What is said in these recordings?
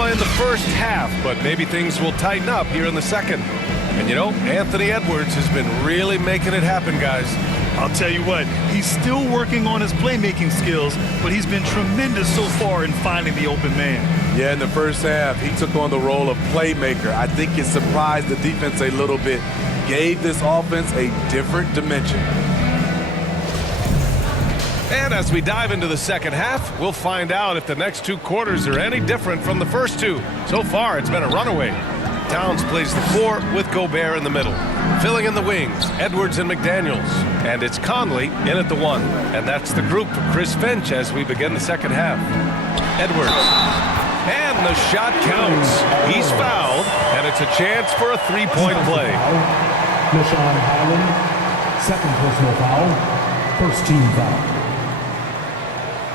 drama in the first half, but maybe things will tighten up here in the second. And you know, Anthony Edwards has been really making it happen, guys. I'll tell you what, he's still working on his playmaking skills, but he's been tremendous so far in finding the open man. Yeah, in the first half, he took on the role of playmaker. I think it surprised the defense a little bit, gave this offense a different dimension. And as we dive into the second half, we'll find out if the next two quarters are any different from the first two. So far, it's been a runaway. Towns plays the 4 with Gobert in the middle. Filling in the wings, Edwards and McDaniels. And it's Conley in at the 1. And that's the group for Chris Finch as we begin the second half. Edwards. And the shot counts. He's fouled, and it's a chance for a three-point play. LaShawn Holland, second personal foul, first team foul.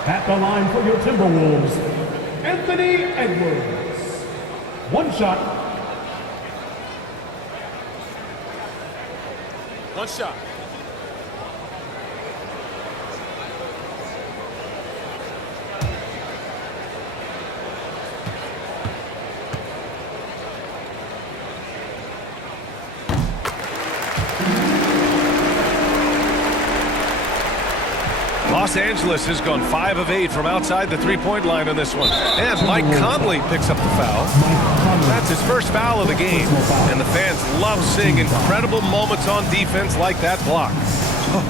At the line for your Timberwolves, Anthony Edwards. One shot. One shot. Los Angeles has gone 5 of 8 from outside the three-point line in this one. And Mike Conley picks up the foul. That's his first foul of the game. And the fans love seeing incredible moments on defense like that block.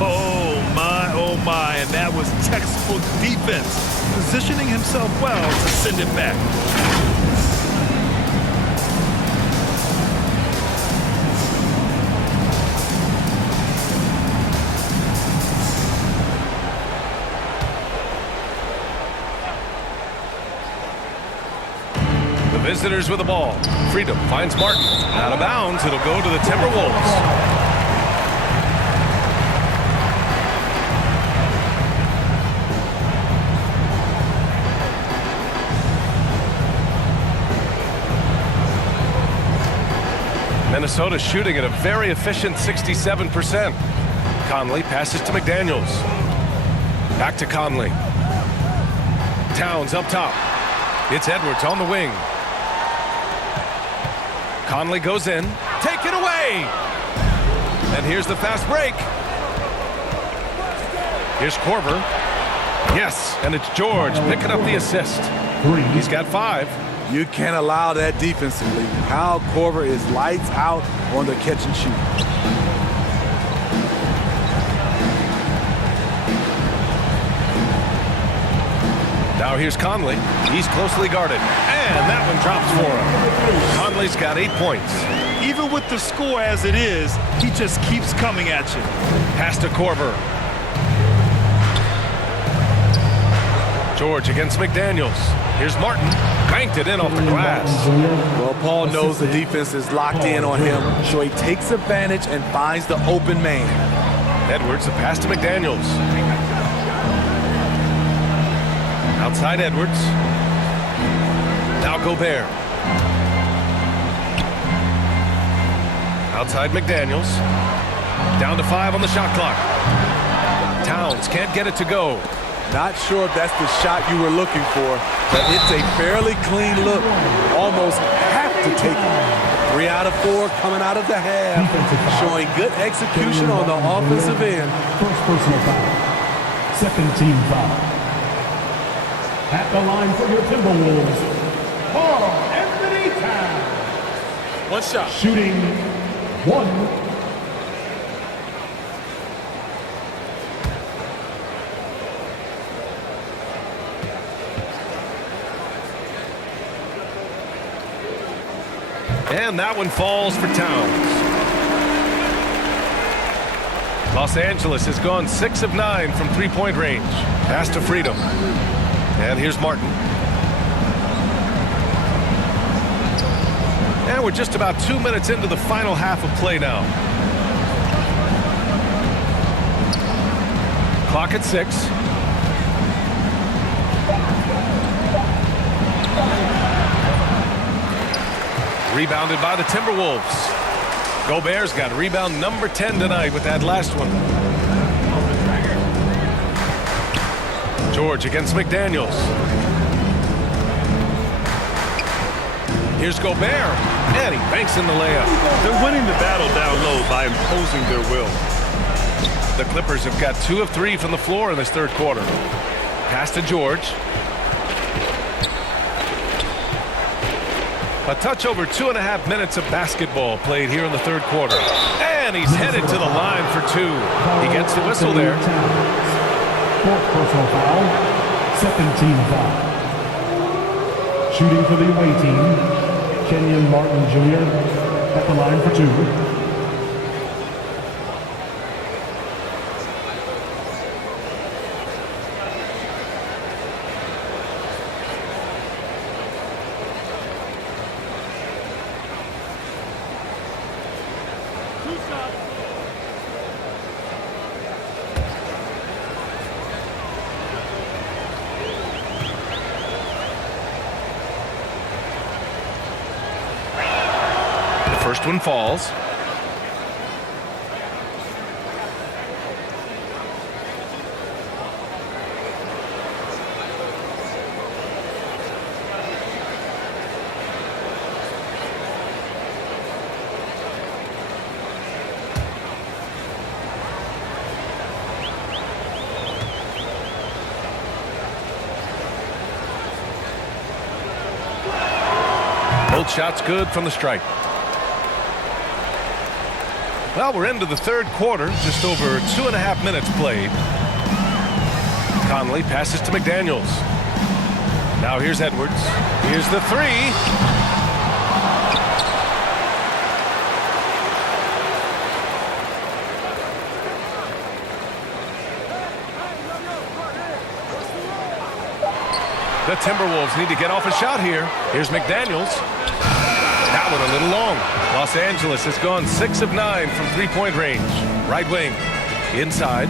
Oh my, and that was textbook defense, positioning himself well to send it back. Visitors with the ball. Freedom finds Martin. Out of bounds, it'll go to the Timberwolves. Minnesota shooting at a very efficient 67%. Conley passes to McDaniels. Back to Conley. Towns up top. It's Edwards on the wing. Conley goes in. Taken away! And here's the fast break. Here's Korver. Yes, and it's George picking up the assist. He's got 5. You can't allow that defensively. Kyle Korver is lights out on the catch and shoot. Now here's Conley. He's closely guarded. And that one drops for him. Conley's got 8 points. Even with the score as it is, he just keeps coming at you. Pass to Korver. George against McDaniels. Here's Martin. Banked it in off the glass. Well, Paul knows the defense is locked in on him, so he takes advantage and finds the open man. Edwards, the pass to McDaniels. Outside Edwards. Now Gobert. Outside McDaniels. Down to 5 on the shot clock. Towns can't get it to go. Not sure if that's the shot you were looking for, but it's a fairly clean look. Almost have to take it. 3 out of 4 coming out of the half, showing good execution on the offensive end. First personal foul. Second team foul. At the line for your Timberwolves, Carl Anthony Towns. One shot. Shooting 1. And that one falls for Towns. Los Angeles has gone 6 of 9 from three-point range. Pass to Freedom. And here's Martin. And we're just about 2 minutes into the final half of play now. Clock at 6. Rebounded by the Timberwolves. Gobert's got rebound number 10 tonight with that last one. George against McDaniels. Here's Gobert, and he banks in the layup. They're winning the battle down low by imposing their will. The Clippers have got 2 of 3 from the floor in this third quarter. Pass to George. A touch over 2.5 minutes of basketball played here in the third quarter. And he's headed to the line for 2. He gets the whistle there. Fourth personal foul, second team foul. Shooting for the away team, Kenyon Martin Jr. at the line for 2. First one falls. Both shots good from the stripe. Well, we're into the third quarter, just over 2.5 minutes played. Conley passes to McDaniels. Now here's Edwards. Here's the 3. The Timberwolves need to get off a shot here. Here's McDaniels. That one a little long. Los Angeles has gone 6 of 9 from three-point range. Right wing. Inside.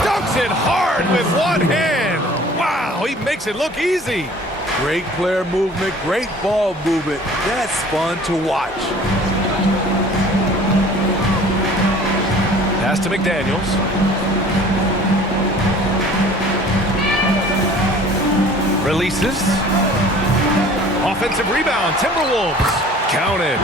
Dunks it hard with one hand. Wow, he makes it look easy. Great player movement, great ball movement. That's fun to watch. Pass to McDaniels. Releases. Offensive rebound. Timberwolves. Counted.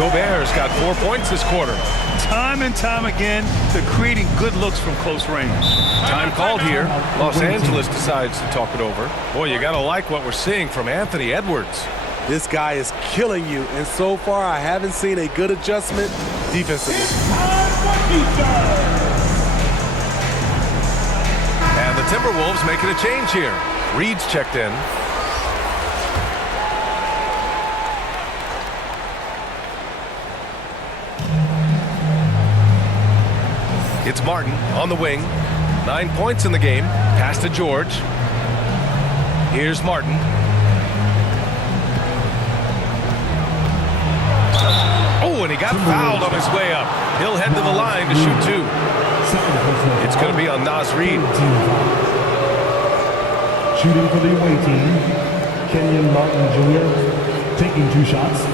Gobert's got 4 points this quarter. Time and time again, they're creating good looks from close range. Time called here. Los Angeles decides to talk it over. Boy, you got to like what we're seeing from Anthony Edwards. This guy is killing you, and so far I haven't seen a good adjustment defensively. And the Timberwolves making a change here. Reed's checked in. It's Martin on the wing. 9 points in the game. Pass to George. Here's Martin. Oh, and he got fouled on his way up. He'll head to the line to shoot 2. It's going to be on Naz Reid. Shooting for the away team, Kenyon Martin Jr. taking 2 shots.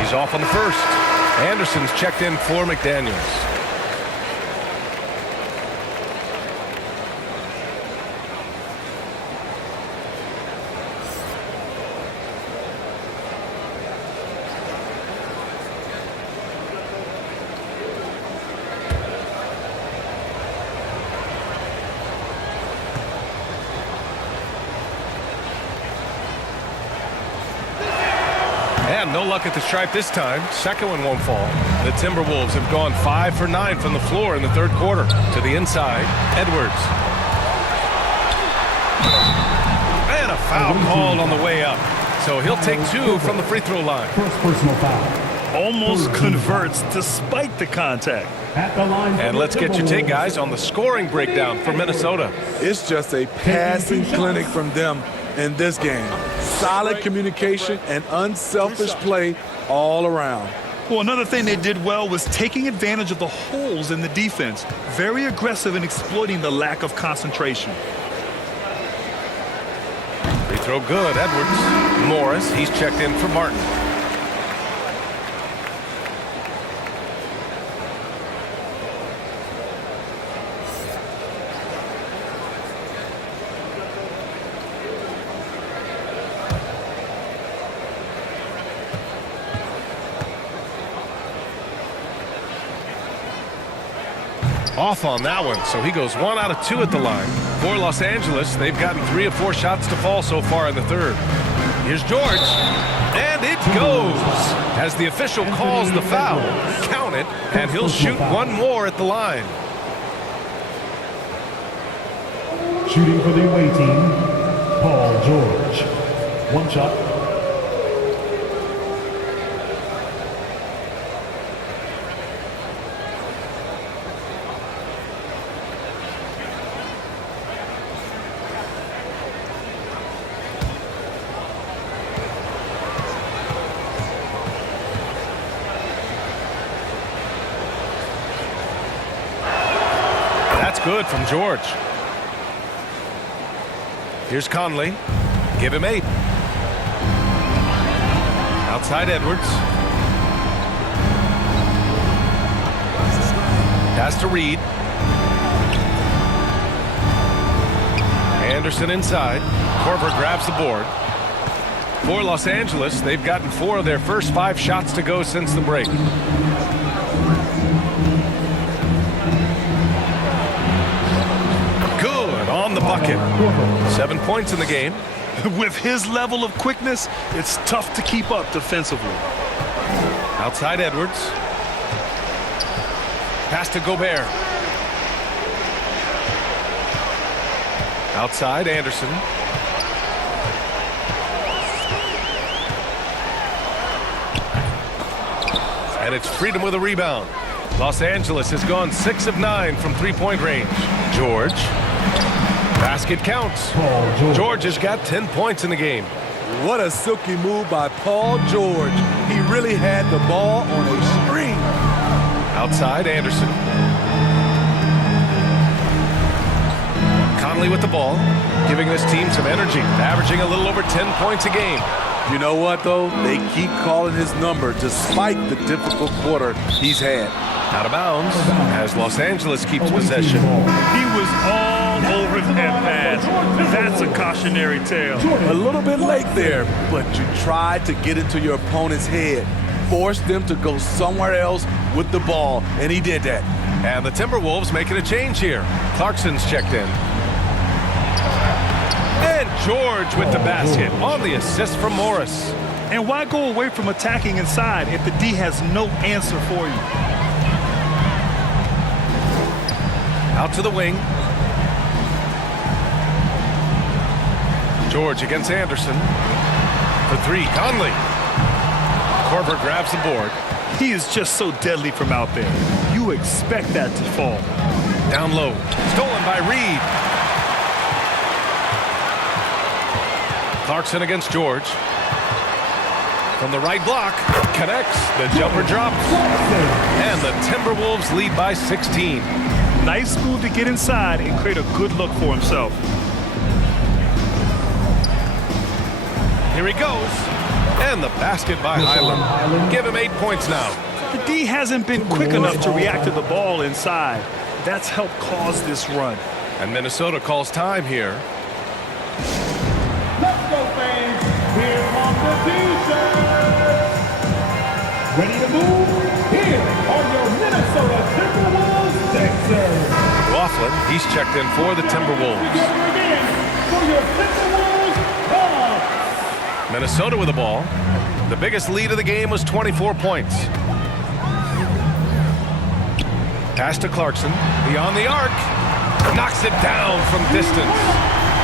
He's off on the first. Anderson's checked in for McDaniels. And no luck at the stripe this time. Second one won't fall. The Timberwolves have gone 5 for 9 from the floor in the third quarter. To the inside, Edwards. And a foul called on the way up. So he'll take 2 from the free throw line. First personal foul. Almost converts despite the contact. At the line. And let's get your take, guys, on the scoring breakdown for Minnesota. It's just a passing clinic from them in this game. Solid communication and unselfish play all around. Well, another thing they did well was taking advantage of the holes in the defense. Very aggressive in exploiting the lack of concentration. Free throw good. Edwards. Morris, he's checked in for Martin. Off on that one, so he goes 1 out of 2 at the line. For Los Angeles, they've gotten 3 of 4 shots to fall so far in the third. Here's George, and it goes as the official calls the foul. Count it, and he'll shoot 1 more at the line. Shooting for the away team, Paul George. 1 shot. Good from George. Here's Conley. Give him 8. Outside Edwards. Pass to Reed. Anderson inside. Korver grabs the board. For Los Angeles, they've gotten 4 of their first 5 shots to go since the break. On the bucket. 7 points in the game. With his level of quickness, it's tough to keep up defensively. Outside Edwards. Pass to Gobert. Outside Anderson. And it's Freedom with a rebound. Los Angeles has gone 6 of 9 from 3-point range. George. Basket counts. George has got 10 points in the game. What a silky move by Paul George. He really had the ball on a string. Outside Anderson. Conley with the ball, giving this team some energy, averaging a little over 10 points a game. You know what, though? They keep calling his number despite the difficult quarter he's had. Out of bounds as Los Angeles keeps possession. He was all over that pass. That's a cautionary tale. A little bit late there, but you tried to get into your opponent's head. Force them to go somewhere else with the ball, and he did that. And the Timberwolves making a change here. Clarkson's checked in. And George with the basket on the assist from Morris. And why go away from attacking inside if the D has no answer for you? Out to the wing. George against Anderson. For 3, Conley. Korver grabs the board. He is just so deadly from out there. You expect that to fall. Down low. Stolen by Reed. Clarkson against George. From the right block. Connects. The jumper drops. And the Timberwolves lead by 16. Nice move to get inside and create a good look for himself. Here he goes. And the basket by Highland. Give him 8 points now. The D hasn't been quick enough to react to the ball inside. That's helped cause this run. And Minnesota calls time here. Let's go, fans. Here come the D-shirts. Ready to move? Here are your Minnesota Timberwolves Sixers. Laughlin, he's checked in for the Timberwolves. Together again for your Timberwolves Bucks. Minnesota with the ball. The biggest lead of the game was 24 points. Pass to Clarkson. Beyond the arc. Knocks it down from distance.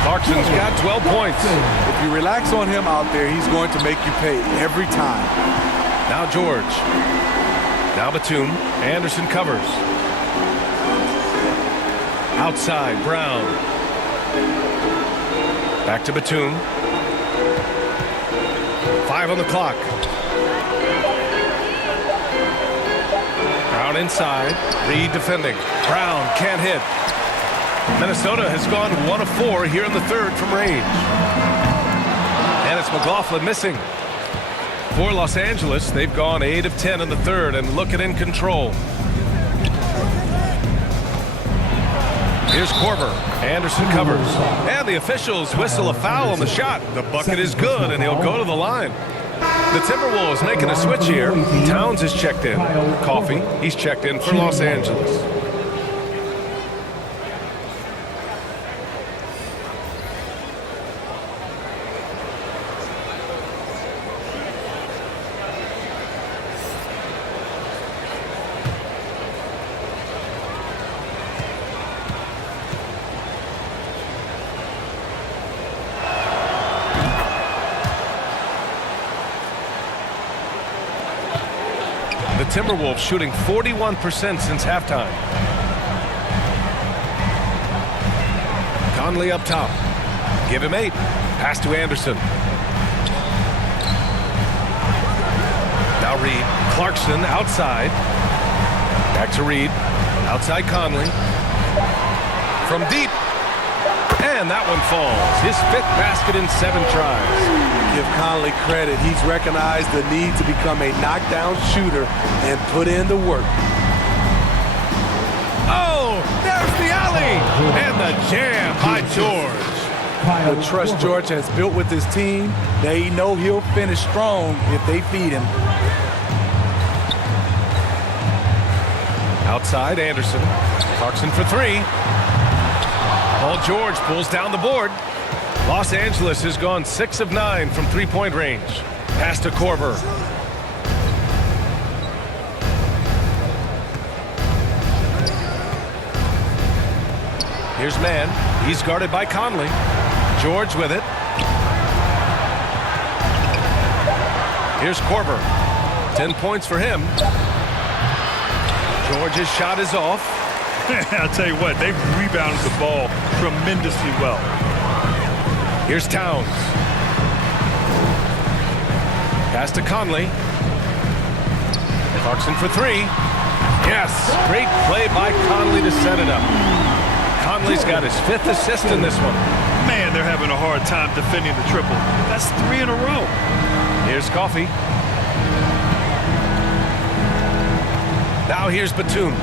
Clarkson's got 12 points. If you relax on him out there, he's going to make you pay every time. Now George. Now Batum. Anderson covers. Outside, Brown. Back to Batum. 5 on the clock. inside. Reed defending. Brown can't hit. Minnesota has gone 1 of 4 here in the third from range. And it's McLaughlin missing. For Los Angeles, they've gone 8 of 10 in the third and looking in control. Here's Korver. Anderson covers. And the officials whistle a foul on the shot. The bucket is good, and he'll go to the line. The Timberwolves making a switch here. Towns is checked in. Coffee, he's checked in for Los Angeles. The Timberwolves shooting 41% since halftime. Conley up top. Give him 8. Pass to Anderson. Now Reed. Clarkson outside. Back to Reed. Outside Conley. From deep. And that one falls. His 5th basket in 7 tries. Give Conley credit. He's recognized the need to become a knockdown shooter and put in the work. Oh, there's the alley. And the jam by George. The trust George has built with his team, they know he'll finish strong if they feed him. Outside Anderson. Clarkson for 3. Paul George pulls down the board. Los Angeles has gone 6 of 9 from 3-point range. Pass to Korver. Here's Mann. He's guarded by Conley. George with it. Here's Korver. 10 points for him. George's shot is off. I'll tell you what, they've rebounded the ball tremendously well. Here's Towns. Pass to Conley. Clarkson for 3. Yes, great play by Conley to set it up. Conley's got his 5th assist in this one. Man, they're having a hard time defending the triple. That's 3 in a row. Here's Coffey. Now here's Batum.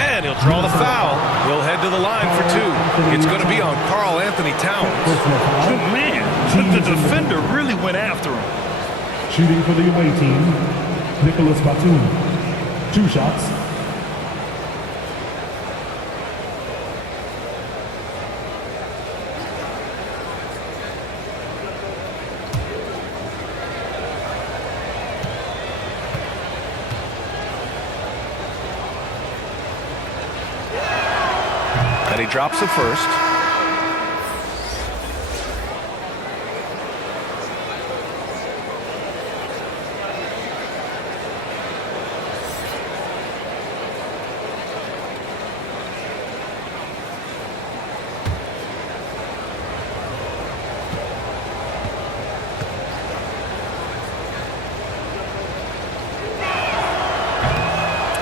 And he'll draw the foul. He'll head to the line for 2. It's going to be on Karl Anthony Towns. Oh, man, the defender really went after him. Shooting for the away team, Nicholas Batum. 2 shots. And he drops the first.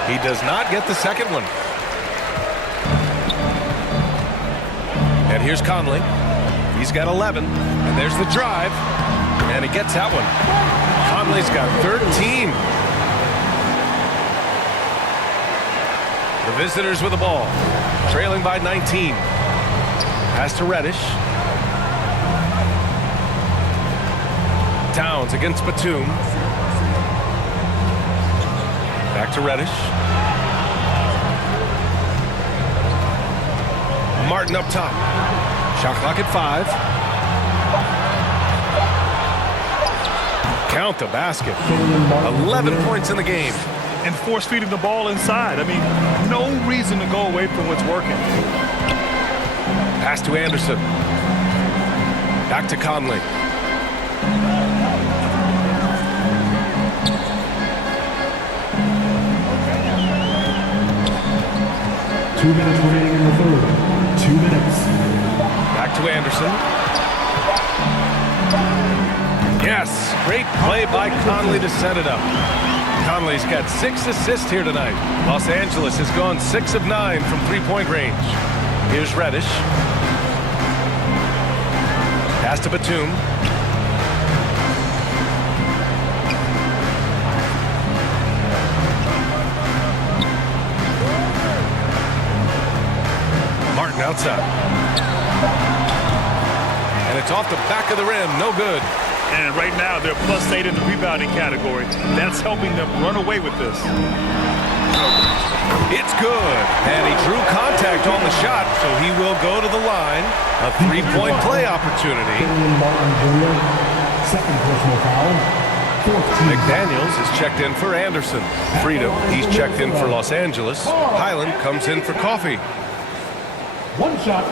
He does not get the second one. And here's Conley. He's got 11. And there's the drive. And he gets that one. Conley's got 13. The visitors with the ball. Trailing by 19. Pass to Reddish. Towns against Batum. Back to Reddish. Martin up top. Shot clock at 5. Count the basket. 11 points in the game. And force feeding the ball inside. I mean, no reason to go away from what's working. Pass to Anderson. Back to Conley. Two minutes remaining in the third. 2 minutes. Back to Anderson. Yes, great play by Conley to set it up. Conley's got 6 assists here tonight. Los Angeles has gone 6 of 9 from three-point range. Here's Reddish. Pass to Batum. Martin outside. And it's off the back of the rim. No good. And right now, they're +8 in the rebounding category. That's helping them run away with this. It's good. And he drew contact on the shot, so he will go to the line. A three-point play opportunity. Second personal foul. McDaniels is checked in for Anderson. Freedom, he's checked in for Los Angeles. Highland comes in for Coffee. One shot.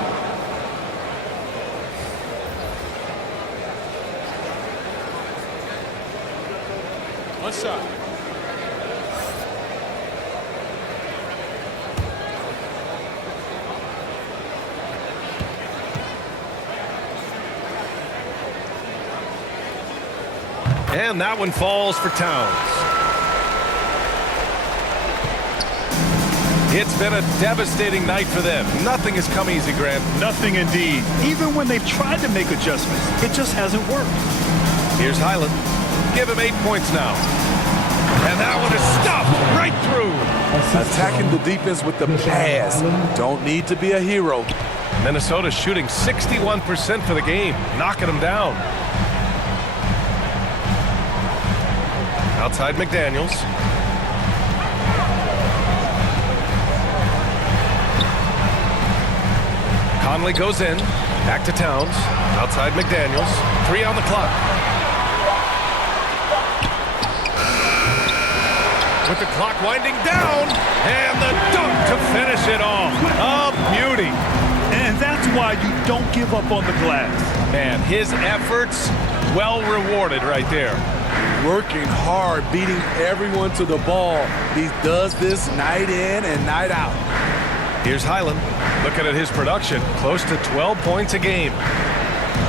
One shot. And that one falls for Towns. It's been a devastating night for them. Nothing has come easy, Grant. Nothing indeed. Even when they've tried to make adjustments, it just hasn't worked. Here's Highland. Give him 8 points now. And that one is stuffed right through. Attacking the defense with the pass. Don't need to be a hero. Minnesota shooting 61% for the game, knocking them down. Outside McDaniels. Conley goes in. Back to Towns. Outside McDaniels. 3 on the clock. With the clock winding down. And the dunk to finish it off. A beauty. And that's why you don't give up on the glass. Man, his efforts well rewarded right there. Working hard, beating everyone to the ball. He does this night in and night out. Here's Highland. Looking at his production, close to 12 points a game.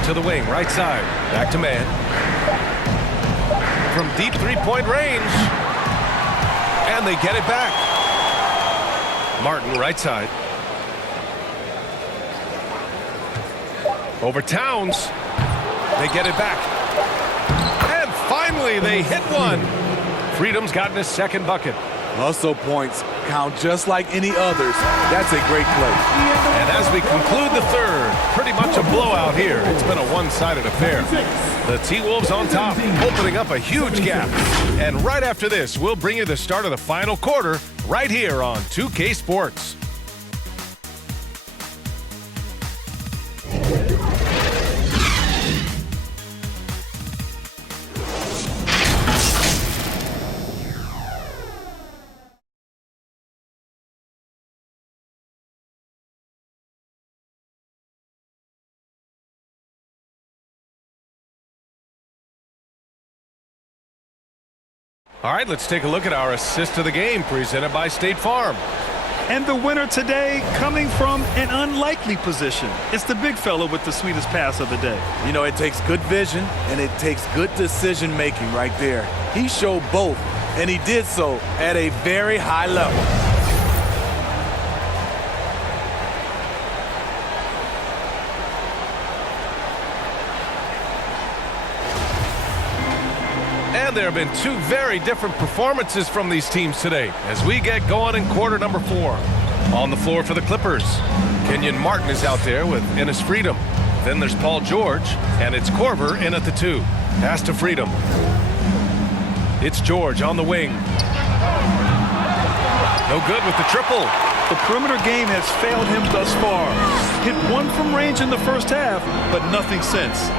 To the wing, right side. Back to man. From deep three-point range. And they get it back. Martin, right side. Over Towns. They get it back. And finally, they hit one. Freedom's gotten his second bucket. Hustle points count just like any others. That's a great play. And as we conclude the third, pretty much a blowout here. It's been a one-sided affair. The T-Wolves on top, opening up a huge gap. And right after this, we'll bring you the start of the final quarter right here on 2K Sports. All right, let's take a look at our assist of the game presented by State Farm. And the winner today coming from an unlikely position. It's the big fella with the sweetest pass of the day. You know, it takes good vision and it takes good decision making right there. He showed both, and he did so at a very high level. And there have been two very different performances from these teams today as we get going in quarter number 4. On the floor for the Clippers, Kenyon Martin is out there with Ennis Freedom. Then there's Paul George, and it's Korver in at the 2. Pass to Freedom. It's George on the wing. No good with the triple. The perimeter game has failed him thus far. Hit one from range in the first half, but nothing since.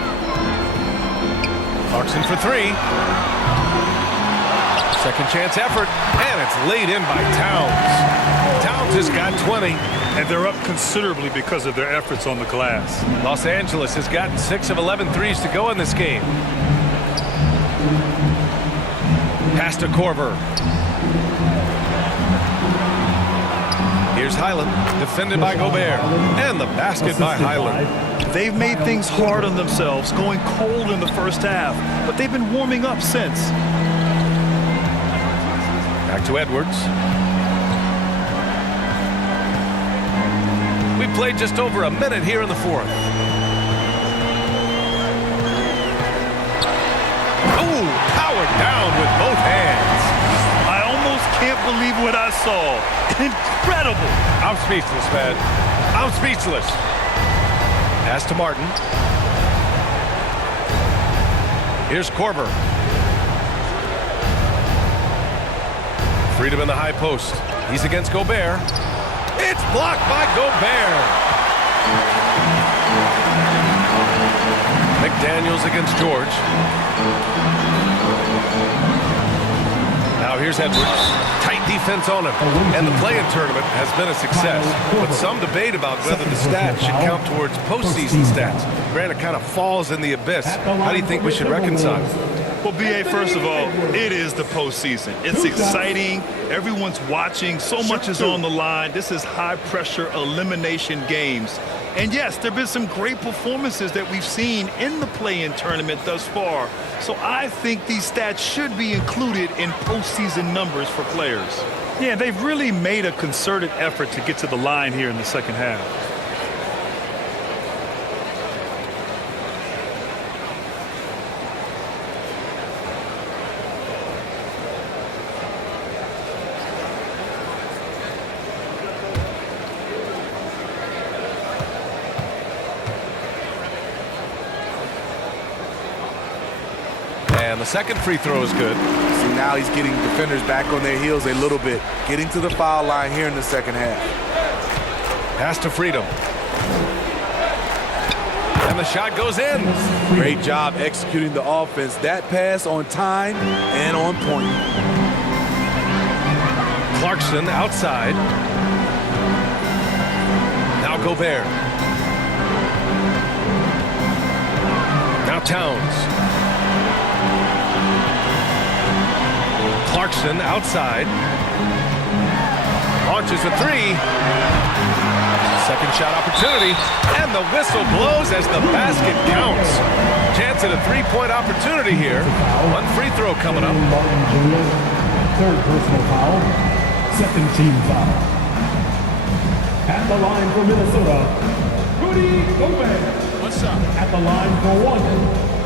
Clarkson for 3. Second chance effort, and it's laid in by Towns. Towns has got 20. And they're up considerably because of their efforts on the glass. Los Angeles has gotten 6 of 11 threes to go in this game. Pass to Korver. Here's Highland, defended by Gobert. And the basket by Highland. They've made things hard on themselves, going cold in the first half, but they've been warming up since. Back to Edwards. We played just over a minute here in the fourth. Oh, powered down with both hands. I almost can't believe what I saw. Incredible. I'm speechless, man. I'm speechless. Pass to Martin. Here's Korver. Freedom in the high post. He's against Gobert. It's blocked by Gobert. McDaniels against George. Now here's Edwards. Tight defense on him. And the play-in tournament has been a success. But some debate about whether the stats should count towards postseason stats. Granted, it kind of falls in the abyss. How do you think we should reconcile? Well, B.A., first of all, it is the postseason. It's exciting. Everyone's watching. So much is on the line. This is high-pressure elimination games. And, yes, there have been some great performances that we've seen in the play-in tournament thus far. So I think these stats should be included in postseason numbers for players. Yeah, they've really made a concerted effort to get to the line here in the second half. And the second free throw is good. See, now he's getting defenders back on their heels a little bit. Getting to the foul line here in the second half. Pass to Freedom. And the shot goes in. Great job executing the offense. That pass on time and on point. Clarkson outside. Now Gobert. Now Towns. Clarkson outside. Launches a three. Second shot opportunity. And the whistle blows as the basket counts. Chance at a three-point opportunity here. One free throw coming up. Third personal foul. Second team foul. At the line for Minnesota, Rudy Gobert. What's up? At the line for one.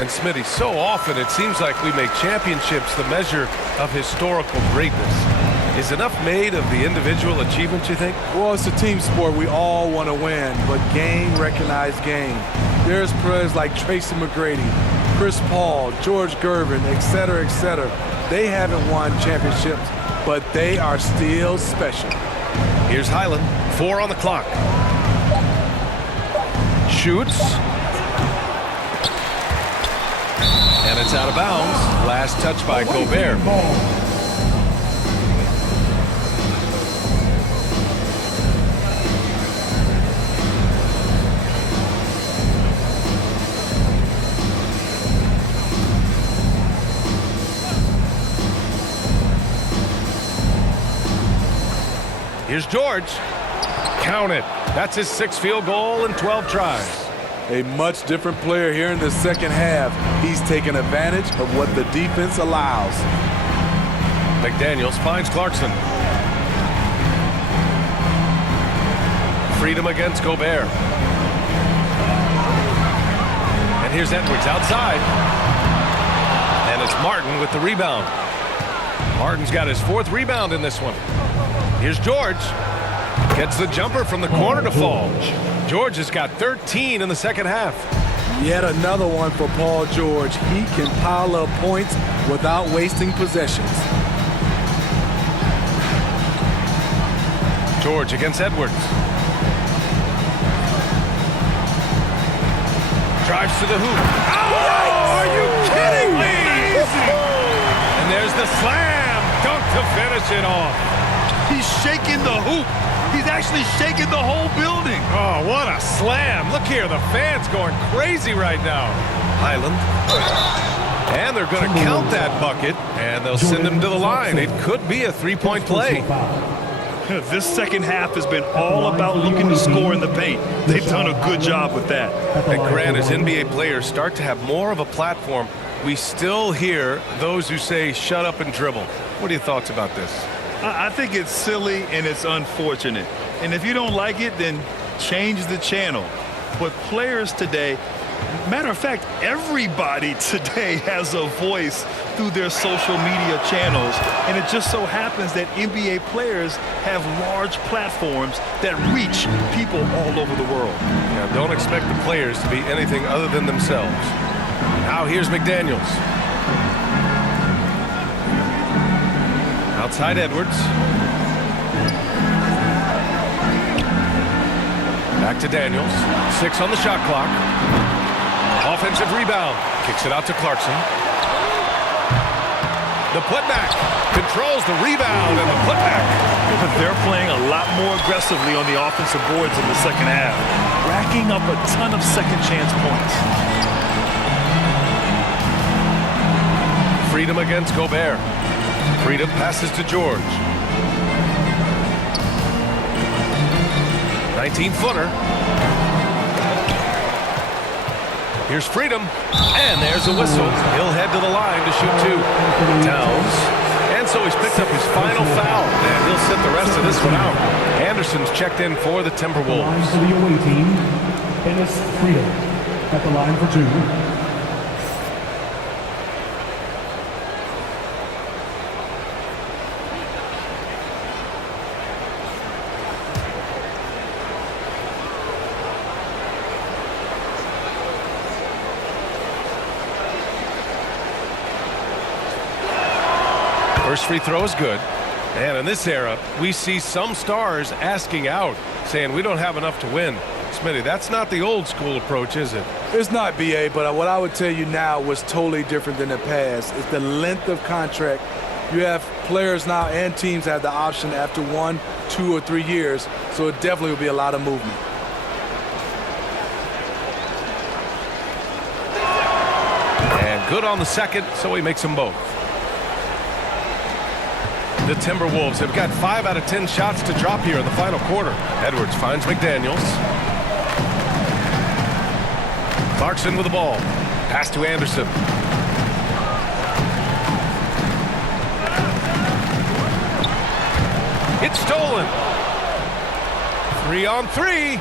And Smitty, so often it seems like we make championships the measure of historical greatness. Is enough made of the individual achievements, you think? Well, it's a team sport. We all want to win, but game recognized game. There's players like Tracy McGrady, Chris Paul, George Gervin, etc., etc. They haven't won championships, but they are still special. Here's Highland, 4 on the clock. Shoots. And it's out of bounds. Last touch by Gobert. Here's George. Count it. That's his 6th field goal in 12 tries. A much different player here in the second half. He's taken advantage of what the defense allows. McDaniels finds Clarkson. Freedom against Gobert. And here's Edwards outside. And it's Martin with the rebound. Martin's got his 4th rebound in this one. Here's George. Gets the jumper from the corner to fall. George has got 13 in the second half. Yet another one for Paul George. He can pile up points without wasting possessions. George against Edwards. Drives to the hoop. Oh, are you kidding me? And there's the slam. Dunk to finish it off. He's shaking the hoop. He's actually shaking the whole building. Oh, what a slam. Look here, the fans going crazy right now. Highland. And they're going to count that bucket, and they'll send him to the line. It could be a three-point play. This second half has been all about looking to score in the paint. They've done a good job with that. And Grant, as NBA players start to have more of a platform, we still hear those who say, shut up and dribble. What are your thoughts about this? I think it's silly and it's unfortunate. And if you don't like it, then change the channel. But players today, matter of fact, everybody today has a voice through their social media channels. And it just so happens that NBA players have large platforms that reach people all over the world. Yeah, don't expect the players to be anything other than themselves. Now here's McDaniels. Outside Edwards. Back to Daniels. 6 on the shot clock. Offensive rebound. Kicks it out to Clarkson. The putback. Controls the rebound and the putback. They're playing a lot more aggressively on the offensive boards in the second half, racking up a ton of second chance points. Freedom against Gobert. Freedom passes to George. 19-footer. Here's Freedom, and there's a whistle. He'll head to the line to shoot 2. Towns. And so he's picked up his final foul, and he'll sit the rest of this one out. Anderson's checked in for the Timberwolves. Line for the away team, Dennis Freedom at the line for 2. First free throw is good. And in this era, we see some stars asking out, saying we don't have enough to win. Smitty, that's not the old school approach, is it? It's not, BA, but what I would tell you now was totally different than the past. It's the length of contract. You have players now and teams have the option after 1, 2, or 3 years, so it definitely will be a lot of movement. And good on the second, so he makes them both. The Timberwolves have got 5 out of 10 shots to drop here in the final quarter. Edwards finds McDaniels. Clarkson with the ball. Pass to Anderson. It's stolen. 3-on-3.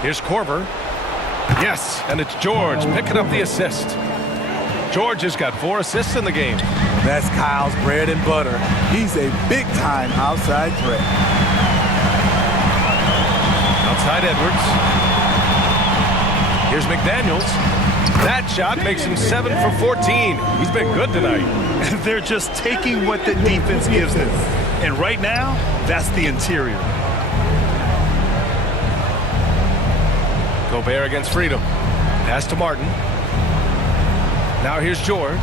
Here's Korver. Yes, and it's George picking up the assist. George has got 4 assists in the game. That's Kyle's bread and butter. He's a big-time outside threat. Outside Edwards. Here's McDaniels. That shot makes him 7 for 14. He's been good tonight. They're just taking what the defense gives them. And right now, that's the interior. Gobert against Freedom. Pass to Martin. Now here's George.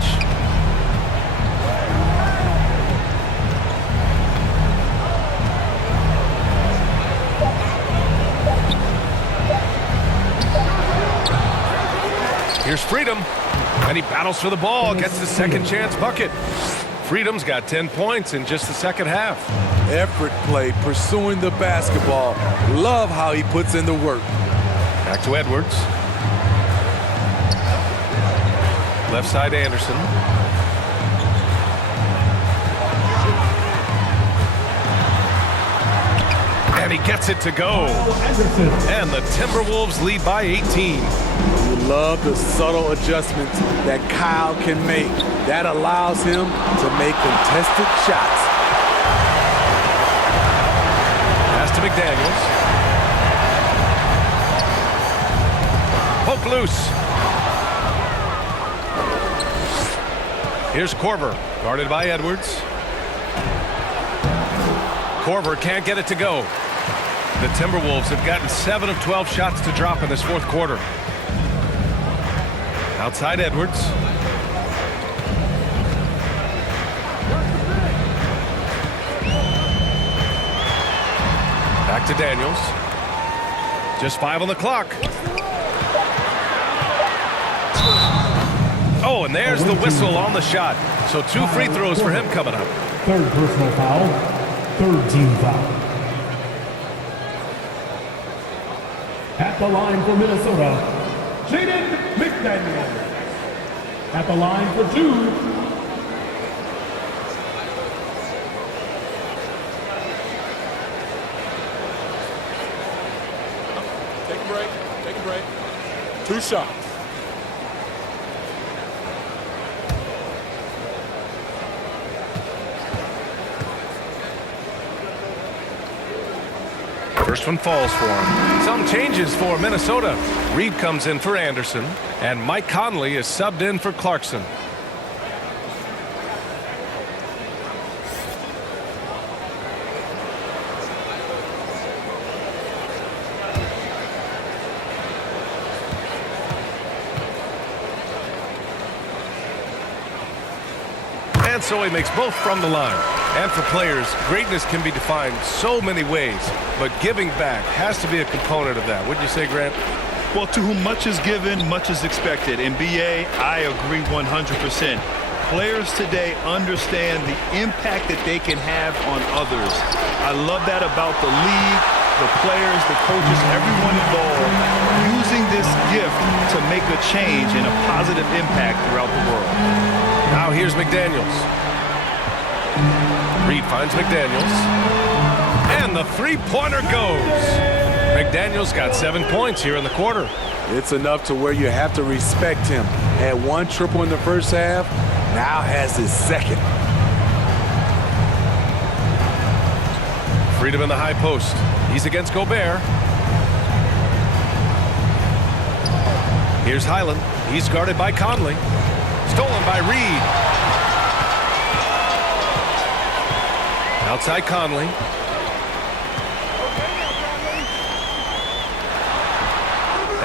Here's Freedom, and he battles for the ball, gets the second chance bucket. Freedom's got 10 points in just the second half. Effort play, pursuing the basketball. Love how he puts in the work. Back to Edwards. Left side Anderson. And he gets it to go. And the Timberwolves lead by 18. You love the subtle adjustments that Kyle can make. That allows him to make contested shots. Pass to McDaniels. Poke loose. Here's Korver, guarded by Edwards. Korver can't get it to go. The Timberwolves have gotten 7 of 12 shots to drop in this fourth quarter. Outside Edwards. Back to Daniels. Just 5 on the clock. Oh, and there's the whistle on the shot. So 2 free throws for him coming up. Third personal foul. third team foul. At the line for Minnesota, Jaden McDaniels. At the line for 2, Take a break. 2 shots. First one falls for him. Some changes for Minnesota. Reed comes in for Anderson, and Mike Conley is subbed in for Clarkson. And so he makes both from the line. And for players, greatness can be defined so many ways, but giving back has to be a component of that. Wouldn't you say, Grant? Well, to whom much is given, much is expected. In BA, I agree 100%. Players today understand the impact that they can have on others. I love that about the league, the players, the coaches, everyone involved, using this gift to make a change and a positive impact throughout the world. Now here's McDaniels. Reed finds McDaniels. And the three-pointer goes. McDaniels got 7 points here in the quarter. It's enough to where you have to respect him. Had 1 triple in the first half, now has his second. Freedom in the high post. He's against Gobert. Here's Highland. He's guarded by Conley. Stolen by Reed. Outside Conley.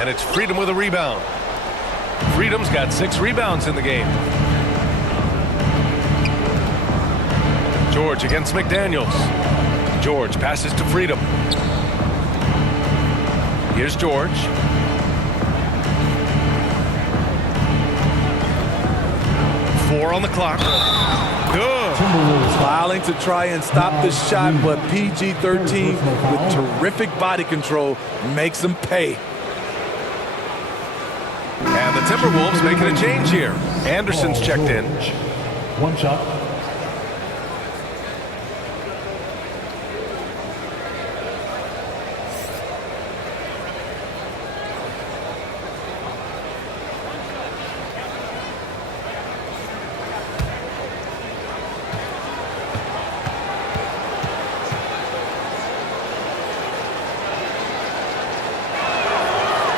And it's Freedom with a rebound. Freedom's got 6 rebounds in the game. George against McDaniels. George passes to Freedom. Here's George. Four on the clock. Good. Filing to try and stop the shot, but PG-13 with terrific body control makes him pay. And the Timberwolves making a change here. Anderson's checked in. 1 shot.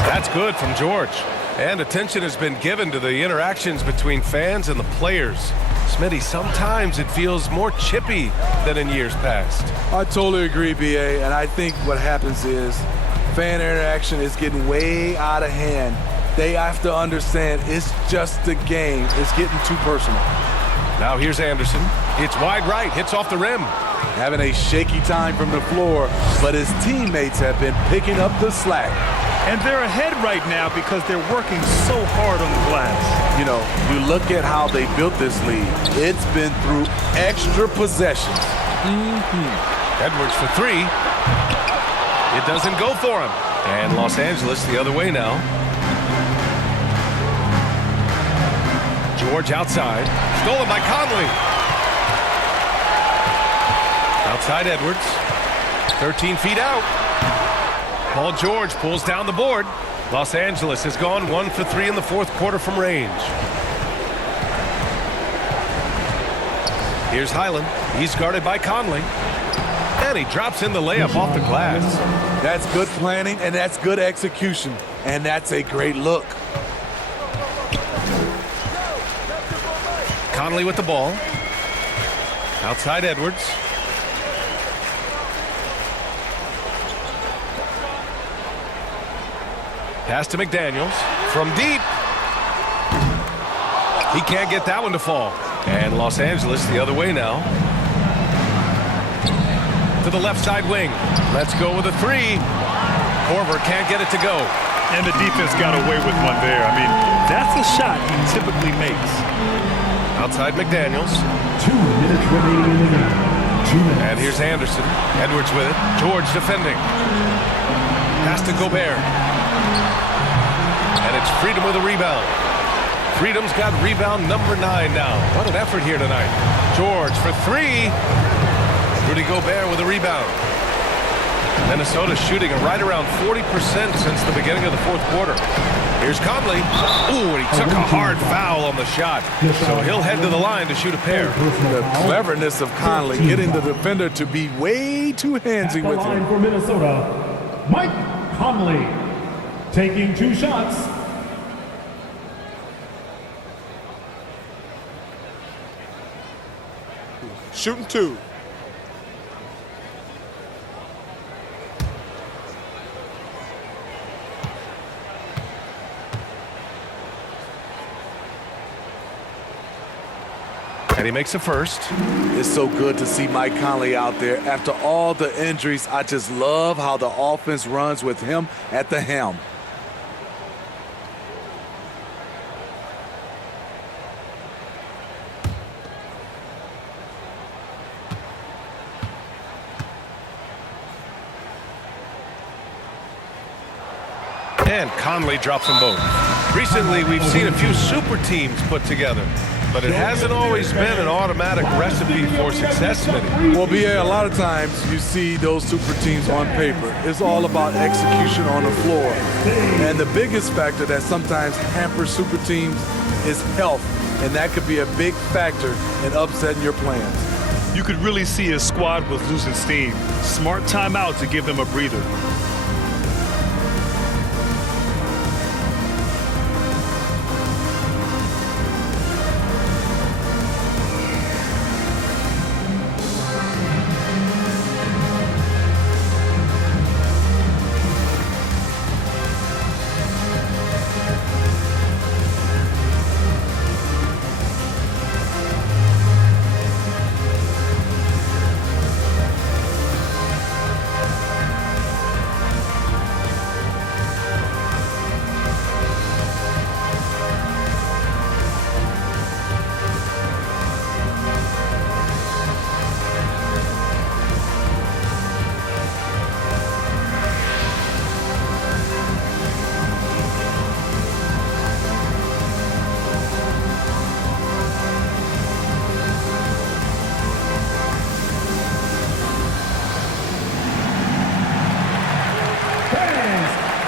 That's good from George. And attention has been given to the interactions between fans and the players. Smitty, sometimes it feels more chippy than in years past. I totally agree, BA, and I think what happens is fan interaction is getting way out of hand. They have to understand it's just a game. It's getting too personal. Now here's Anderson. It's wide right, hits off the rim. Having a shaky time from the floor, but his teammates have been picking up the slack. And they're ahead right now because they're working so hard on the glass. You know, you look at how they built this lead. It's been through extra possessions. Edwards for 3. It doesn't go for him. And Los Angeles the other way now. George outside. Stolen by Conley. Outside Edwards. 13 feet out. Paul George pulls down the board. Los Angeles has gone 1 for 3 in the fourth quarter from range. Here's Highland. He's guarded by Conley. And he drops in the layup off the glass. That's good planning, and that's good execution. And that's a great look. Conley with the ball. Outside Edwards. Pass to McDaniels from deep. He can't get that one to fall. And Los Angeles the other way now. To the left side wing. Let's go with a 3. Korver can't get it to go. And the defense got away with one there. I mean, that's a shot he typically makes. Outside McDaniels. 2 minutes remaining in the game. 2 minutes. And here's Anderson. Edwards with it. George defending. Pass to Gobert. And it's Freedom with a rebound. Freedom's got rebound number 9 now. What an effort here tonight. George for 3. Rudy Gobert with a rebound. Minnesota shooting right around 40% since the beginning of the fourth quarter. Here's Conley. Ooh, and he took a hard foul on the shot. So he'll head to the line to shoot a pair. The cleverness of Conley getting the defender to be way too handsy with him. For Minnesota, Mike Conley taking 2 shots. Shooting 2. And he makes a first. It's so good to see Mike Conley out there. After all the injuries, I just love how the offense runs with him at the helm. And Conley drops them both. Recently, we've seen a few super teams put together, but it hasn't always been an automatic recipe for success, Smitty. Well, BA, a lot of times you see those super teams on paper. It's all about execution on the floor. And the biggest factor that sometimes hampers super teams is health, and that could be a big factor in upsetting your plans. You could really see his squad was losing steam. Smart timeout to give them a breather.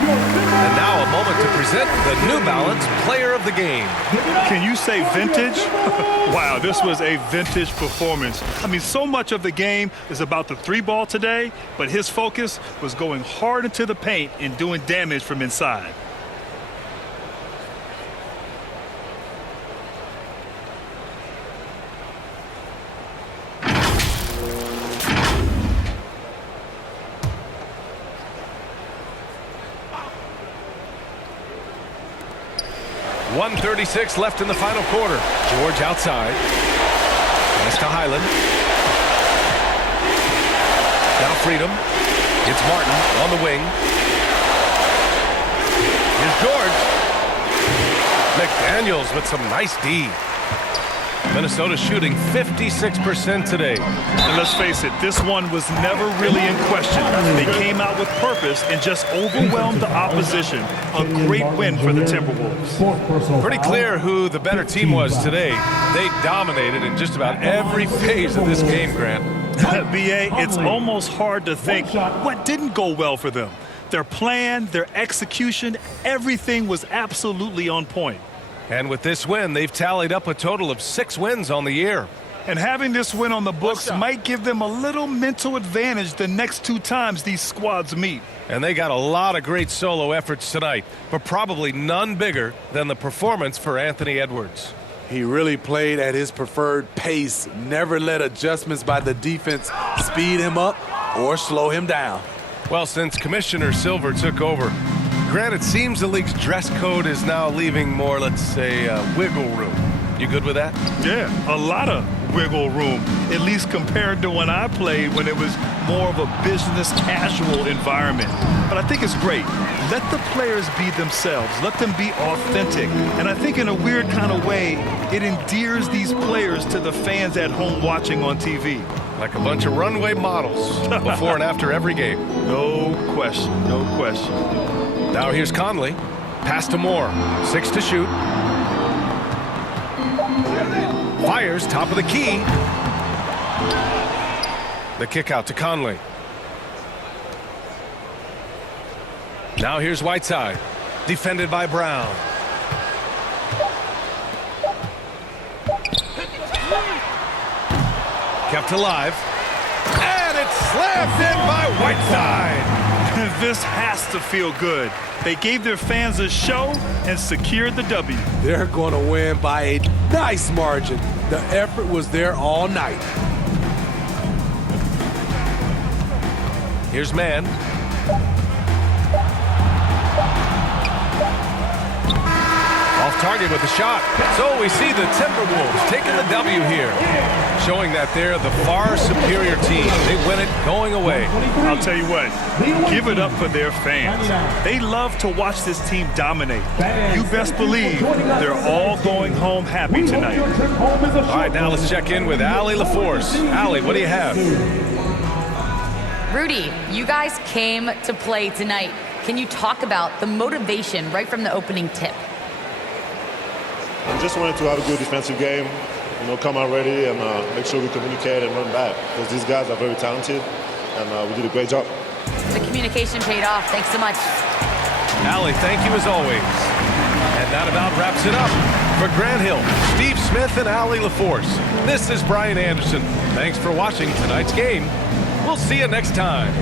And now a moment to present the New Balance Player of the Game. Can you say vintage? Wow, this was a vintage performance. I mean, so much of the game is about the 3-ball today, but his focus was going hard into the paint and doing damage from inside. .136 left in the final quarter. George outside. Pass to Highland. Now Freedom. It's Martin on the wing. Here's George. McDaniels with some nice D. Minnesota shooting 56% today. And let's face it, this one was never really in question. They came out with purpose and just overwhelmed the opposition. A great win for the Timberwolves. Pretty clear who the better team was today. They dominated in just about every phase of this game, Grant. BA, it's almost hard to think what didn't go well for them. Their plan, their execution, everything was absolutely on point. And with this win, they've tallied up a total of 6 wins on the year. And having this win on the books might give them a little mental advantage the next 2 times these squads meet. And they got a lot of great solo efforts tonight, but probably none bigger than the performance for Anthony Edwards. He really played at his preferred pace, never let adjustments by the defense speed him up or slow him down. Well, since Commissioner Silver took over, Grant, it seems the league's dress code is now leaving more, let's say, wiggle room. You good with that? Yeah, a lot of wiggle room, at least compared to when I played, when it was more of a business casual environment. But I think it's great. Let the players be themselves. Let them be authentic. And I think in a weird kind of way, it endears these players to the fans at home watching on TV. Like a bunch of runway models before and after every game. No question, no question. Now here's Conley. Pass to Moore. 6 to shoot. Fires top of the key. The kick out to Conley. Now here's Whiteside. Defended by Brown. Kept alive. And it's slammed in by Whiteside. This has to feel good. They gave their fans a show and secured the W. They're going to win by a nice margin. The effort was there all night. Here's Mann. Off target with the shot. So we see the Timberwolves taking the W here, showing that they're the far superior team. They win it going away. I'll tell you what, give it up for their fans. They love to watch this team dominate. You best believe they're all going home happy tonight. All right, now let's check in with Allie LaForce. Allie, what do you have? Rudy, you guys came to play tonight. Can you talk about the motivation right from the opening tip? I just wanted to have a good defensive game, come out ready and make sure we communicate and run back, because these guys are very talented, and we did a great job. The communication paid off. Thanks so much. Allie, thank you as always. And that about wraps it up. For Grant Hill, Steve Smith, and Allie LaForce, this is Brian Anderson. Thanks for watching tonight's game. We'll see you next time.